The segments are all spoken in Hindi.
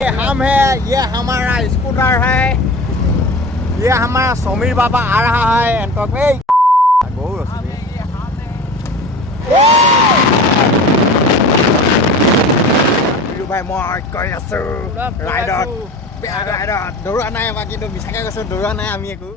ये हम है, ये हमारा स्कूटर है, ये हमारा समीर बाबा आ रहा है एंटक में। भाई मैं কৈ আছো ৰাইডত দৌৰা নাই আমাৰ, কিন্তু মিছাকে কৈছো দৌৰা নাই আমি একো।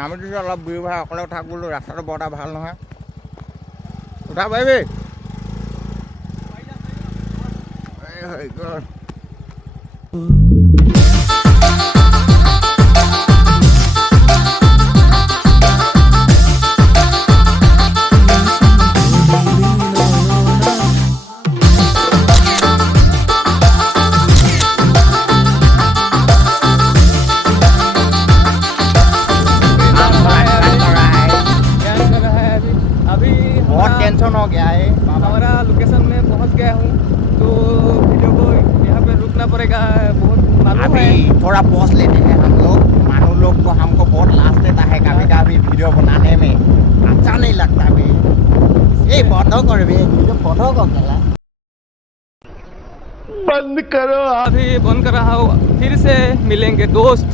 নামি দিছোঁ অলপ বিহু ভাই অকলে উঠাক বোলো, ৰাস্তাটো বৰ এটা ভাল নহয়। উঠা পাৰিবি? टेंशन हो गया है, हमारा लोकेशन में पहुंच गया हूँ, तो वीडियो को यहाँ पे रुकना पड़ेगा। बहुत मालूम अभी है, थोड़ा पॉज लेते हैं हम लोग। मानो लोग को हमको बहुत लाश देता है कभी कभी वीडियो बनाने में, अच्छा नहीं लगता भी। ये बंद कर भी वीडियो फोटो को चला बंद करो। अभी बंद कर रहा हूँ, फिर से मिलेंगे दोस्त।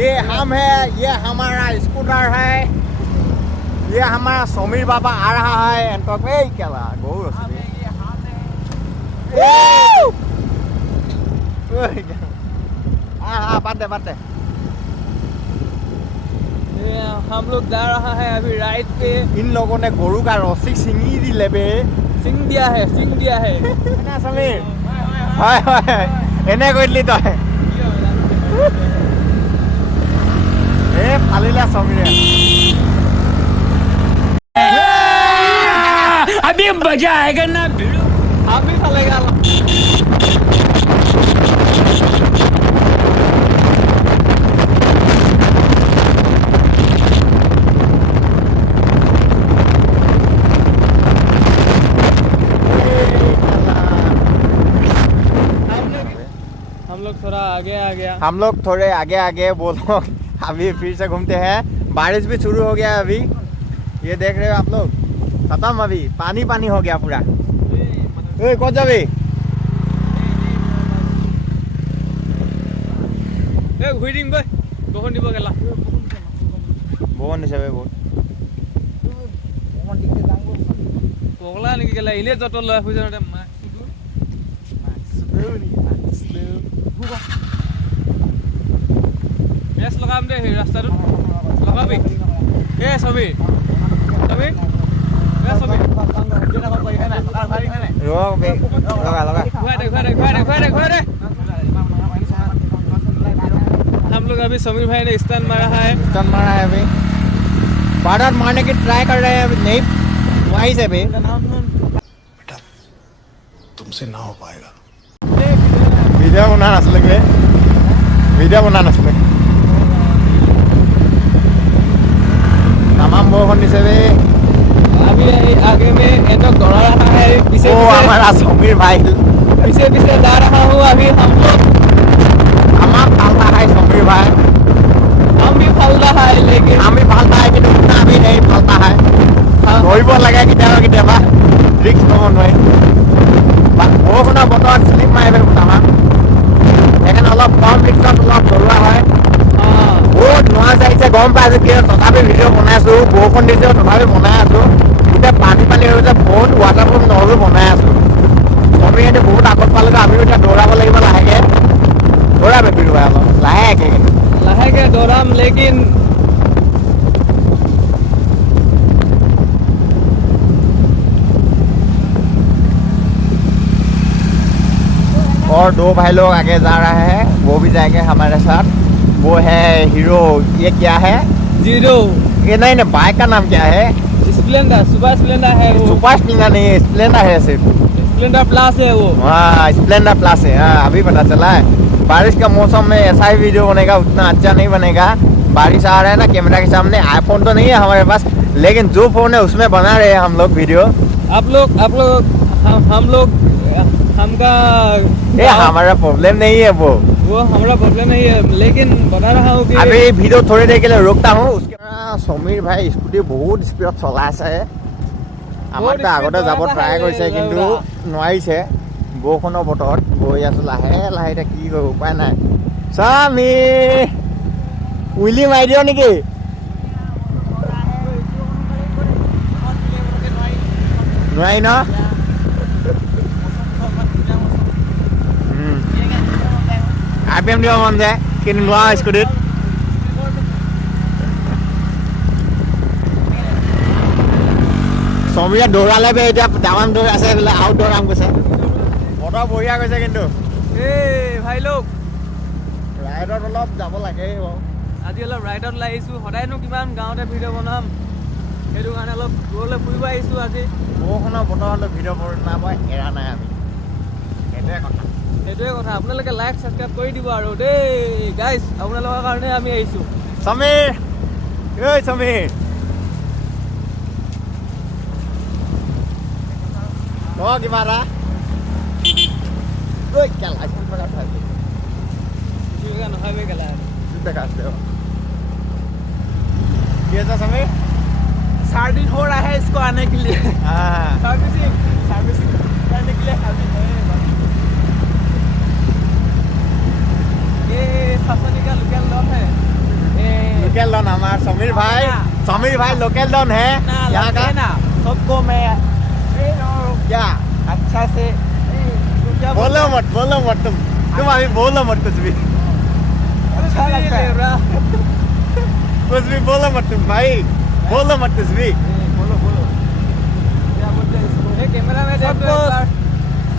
ये हम है, ये हमारा स्कूटर है, ये हमारा समीर बाबा आ रहा है एंटक में। क्या गौर बात दे हम लोग जा रहा है अभी राइट पे। इन लोगों ने गोरू का रस्सी सिंगी दी लेबे, सिंग दिया है ना समीर? हाय हाय एने কৰিলি তই এ ফালিলা समीर। अभी मजा आएगा ना भिड़ो, आप भी फलेगा। हम लोग थोड़ा आगे आ गया, हम लोग थोड़े आगे आगे बोलो। अभी फिर से घूमते हैं, बारिश भी शुरू हो गया है अभी। ये देख रहे हो आप लोग, खत्म अभी, पानी पानी हो गया पूरा। कौन जाबे? ঘুৰিম গৈ বৰষুণ দিব গেলা। বৰষুণ দিছে বে বহুত। পগলা নেকি গেলা, এনে যত লৈ ফুৰিছে মেচ লগাম দে সেই ৰাস্তাটোত, লগাবি এ ছবি हम लोग अभी समीर भाई ने स्टन मारा है अभी बार मारने की ट्राई कर रहे हैं, अभी नहीं वहीं से भी। बेटा तुमसे ना हो पाएगा। वीडियो बना नसले के, वीडियो बना नसले तमाम बरखुण दिसे बे। अभी आगे में एनक दौड़ा रहा है, पीछे हमारा समीर भाई पीछे जा रहा हूँ। अभी हम लोग हमारा फालता है समीर भाई, हम भी फलता है, लेकिन हम भी फालता है कि उतना भी नहीं फालता है। ধৰিব লাগে কেতিয়াবা ৰিক্স ল'ব নোৱাৰি। বৰষুণৰ বতৰত শ্লিপ মাৰিব আমাক, সেইকাৰণে অলপ কম ৰিক্সত অলপ দৌৰা হয়। বহুত নোৱা যাইছে গম পাইছো, কিন্তু তথাপি ভিডিঅ' বনাইছো। বৰষুণ দিছে তথাপি বনাই আছো। গোটেই পানী হৈ গৈছে, বহুত ৱাটাৰপ্ৰুফ নহ'লেও বনাই আছো। আমি এতিয়া বহুত আগত পালেগৈ, আমিও এতিয়া দৌৰাব লাগিব লাহেকে। দৌৰাবে বিৰু ভাই অলপ লাহেকে দৌৰাম, लेकिन और दो भाई लोग आगे जा रहे हैं, वो भी जाएंगे हमारे साथ। वो है हीरो, ये क्या है? जीरो। ये नहीं बाइक का नाम क्या है? स्प्लेंडर, सुपर स्प्लेंडर है वो। सुपर स्प्लेंडर नहीं है, स्प्लेंडर है सिर्फ। स्प्लेंडर प्लस है वो। हाँ स्प्लेंडर प्लस है, हाँ अभी पता चला है। बारिश का मौसम में ऐसा ही वीडियो बनेगा, उतना अच्छा नहीं बनेगा। बारिश आ रहा है ना कैमरा के सामने, आईफोन तो नहीं है हमारे पास, लेकिन जो फोन है उसमें बना रहे हैं हम लोग वीडियो। आप लोग हम लोग हमका ये हमारा प्रॉब्लम नहीं है वो हमारा प्रॉब्लम नहीं है, लेकिन बता रहा हूँ कि अभी वीडियो थोड़ी देर के लिए रोकता हूँ। उसके समीर भाई स्कूटी बहुत स्पीड चला আছে আমাৰতো আগতে যাব ট্ৰাই কৰিছে কিন্তু নোৱাৰিছে বৰষুণৰ বতৰত গৈ আছো লাহে লাহে। এতিয়া কি কৰিব উপায় নাই। স্বামী উইলি মাৰি দিয় নেকি? নোৱাৰি ন? RPM দিব মন যায় কিন্তু নোৱাৰো স্কুটিত। সমীৰে দৌৰালে বে এতিয়া ডাঙৰ দৌৰ আছে বোলে আৰু দৌৰাম কৈছে। বতৰ বঢ়িয়া গৈছে কিন্তু ভাই লোক ৰাইডত অলপ যাব লাগে বাৰু। আজি অলপ ৰাইডত ওলাই আহিছোঁ। সদায়নো কিমান গাঁৱতে ভিডিঅ' বনাম, সেইটো কাৰণে অলপ দূৰলৈ ফুৰিব আহিছোঁ আজি। বৰষুণৰ বতৰ হ'লেও ভিডিঅ' বনাব এৰা নাই আমি, সেইটোৱে কথা। আপোনালোকে লাইক ছাবস্ক্ৰাইব কৰি দিব আৰু দেই গাইজ, আপোনালোকৰ কাৰণে আমি আহিছোঁ। সমীৰ ঐ সমীৰ কিবা এটা ঐ কেলা নহয় বে কেলা कैसा समय? 4 दिन हो रहा है इसको आने के लिए। सर्विसिंग करने के लिए अभी ये सासनी का लोकल डॉन है। लोकल डॉन हमारा समीर भाई लोकल डॉन है यहाँ का। सबको मैं क्या अच्छा से बोलो मत तुम अभी बोलो मत कुछ भी अच्छा लगता है। कुछ भी बोलो मत तुम भाई, बोलो मत कुछ भी। बोलो क्या बोलते हैं इसको? कैमरा में देखो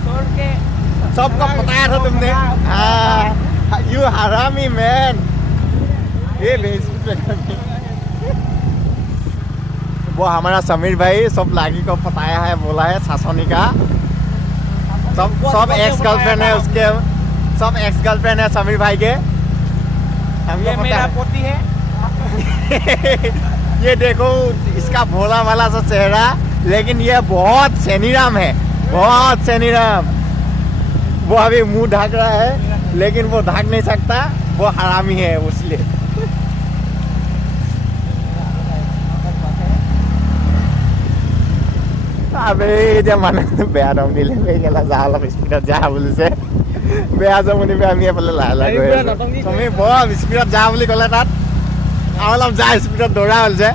छोड़ के सबको बताया था तुमने। यू हरामी मैन। ये वो हमारा समीर भाई सब लागी को बताया है, बोला है सासनी का। सब एक्स गर्लफ्रेंड है उसके, सब एक्स गर्लफ्रेंड है समीर भाई के। ये मेरा पोती है। ये देखो इसका भोला वाला सा चेहरा, लेकिन ये बहुत सैनीराम है, बहुत सैनीराम। वो अभी मुंह ढक रहा है लेकिन वो ढक नहीं सकता, वो हरामी है इसलिए। अबे এতিয়া মানে বেয়া দম দিলে বেগেলা যা অলপ স্পীডত যা বুলিছে। বেয়া জমনি আমি এফালে লাহে লাহে গৈ আছো। তুমি বৰ স্পীডত যা বুলি ক'লে তাত আৰু অলপ যা স্পীডত দৌৰা হ'ল যে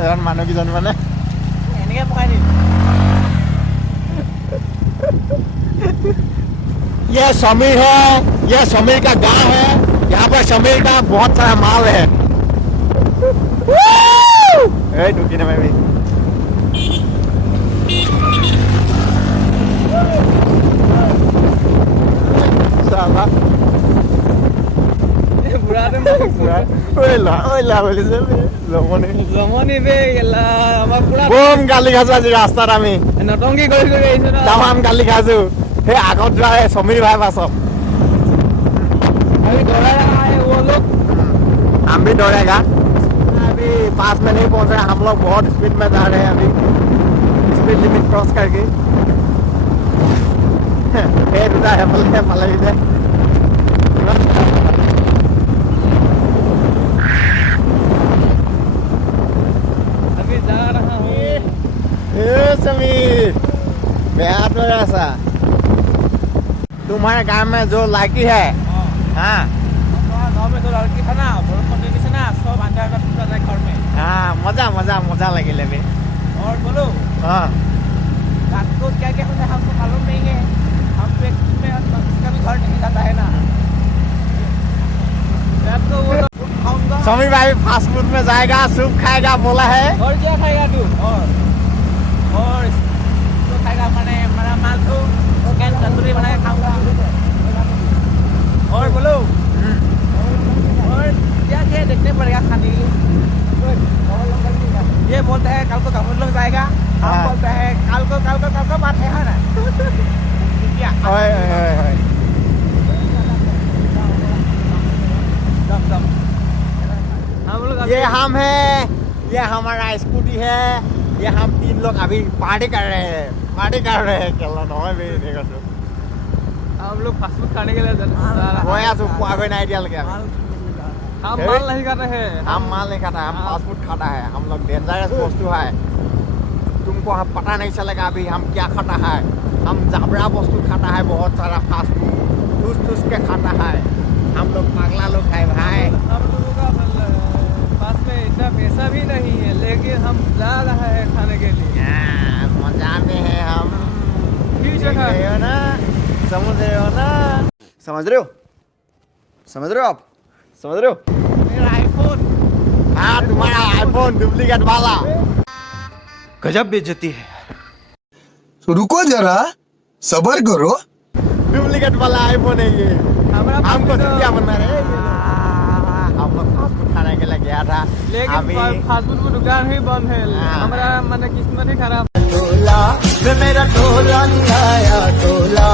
এজন মানুহ কিজন মানে এনেকৈ পকাই দিম। ये समीर है, ये समीर का गांव है। यहाँ पर समीर का बहुत सारा माल है। ढुकी ना मैं भी साला बुरा दे ওইলা বলিছে জমনি বে গেলা আমাৰ পুৰা বম গালি খাইছো আজি ৰাস্তাত আমি নটংকি কৰি আহিছো না। তামাম গালি খাইছো সেই আগত যোৱা সমীৰ ভাই পাছত। अभी दौड़ा रहा है वो लोग। हम भी दौड़ेगा। अभी 5 में नहीं पहुंच रहे, हम लोग बहुत स्पीड में जा रहे हैं अभी, स्पीड लिमिट क्रॉस करके। अभी जा रहा हूँ। समीर बेहद मजा सा। तुम्हारे गांव में जो लड़की है, हाँ गाँव में तो लड़की था ना, बड़े से ना सब अंदर का टूटा था घर में। हाँ मजा मजा मजा लगे ले। और बोलो हाँ रात को क्या क्या होता है हमको मालूम नहीं है। हम तो एक दिन में इसका भी घर नहीं जाता है ना। रात को वो खाऊंगा। समीर भाई फास्ट फूड में जाएगा, सूप खाएगा बोला है। और क्या खाएगा तू? और तो खाएगा मैंने मेरा माल तो कैन तंदूरी बना के खाऊंगा। और बोलो और क्या क्या देखने पड़ेगा खाने के लिए। ये बोलता है कल को कमर लोग जाएगा, हम बोलते हैं कल को बात है ना। क्या हम लोग ये हम है, ये हमारा स्कूटी है, ये हम 3 लोग अभी पार्टी कर रहे हैं केला নহয় बे देखो तो हम लोग फास्ट फूड खाने के लिए जा रहे गया तो कोई नहीं दिया लगे हैं। हम माल नहीं कर रहे हैं। हम माल नहीं खाता है, हम फास्ट फूड खाता है। हम लोग डेंजरस वस्तु है, तुमको हम पता नहीं चलेगा अभी हम क्या खाता है। हम जबरा वस्तु खाता है, बहुत सारा फास्ट फूड ठूस के खाता है। हम लोग पागला लोग है भाई। हम लोगों का पास में इतना पैसा भी नहीं है, लेकिन हम जा रहे हैं खाने के लिए। मजा में है हम। ठीक देख है रहे हो ना, समझ रहे हो ना, समझ रहे हो आप, समझ रहे हो? मेरा आईफोन हाँ, तुम्हारा आईफोन डुप्लीकेट वाला। गजब बेइज्जती है। रुको जरा सबर करो। डुप्लीकेट वाला आईफोन है ये। हमारा हमको क्या बनना रे? हम लोग फास्ट फूड खाने के लिए गया था लेकिन अभी। फास्ट फूड की दुकान ही बंद है। हाँ। हमारा मन किस्मत ही खराब। मेरा टोला नहीं आया टोला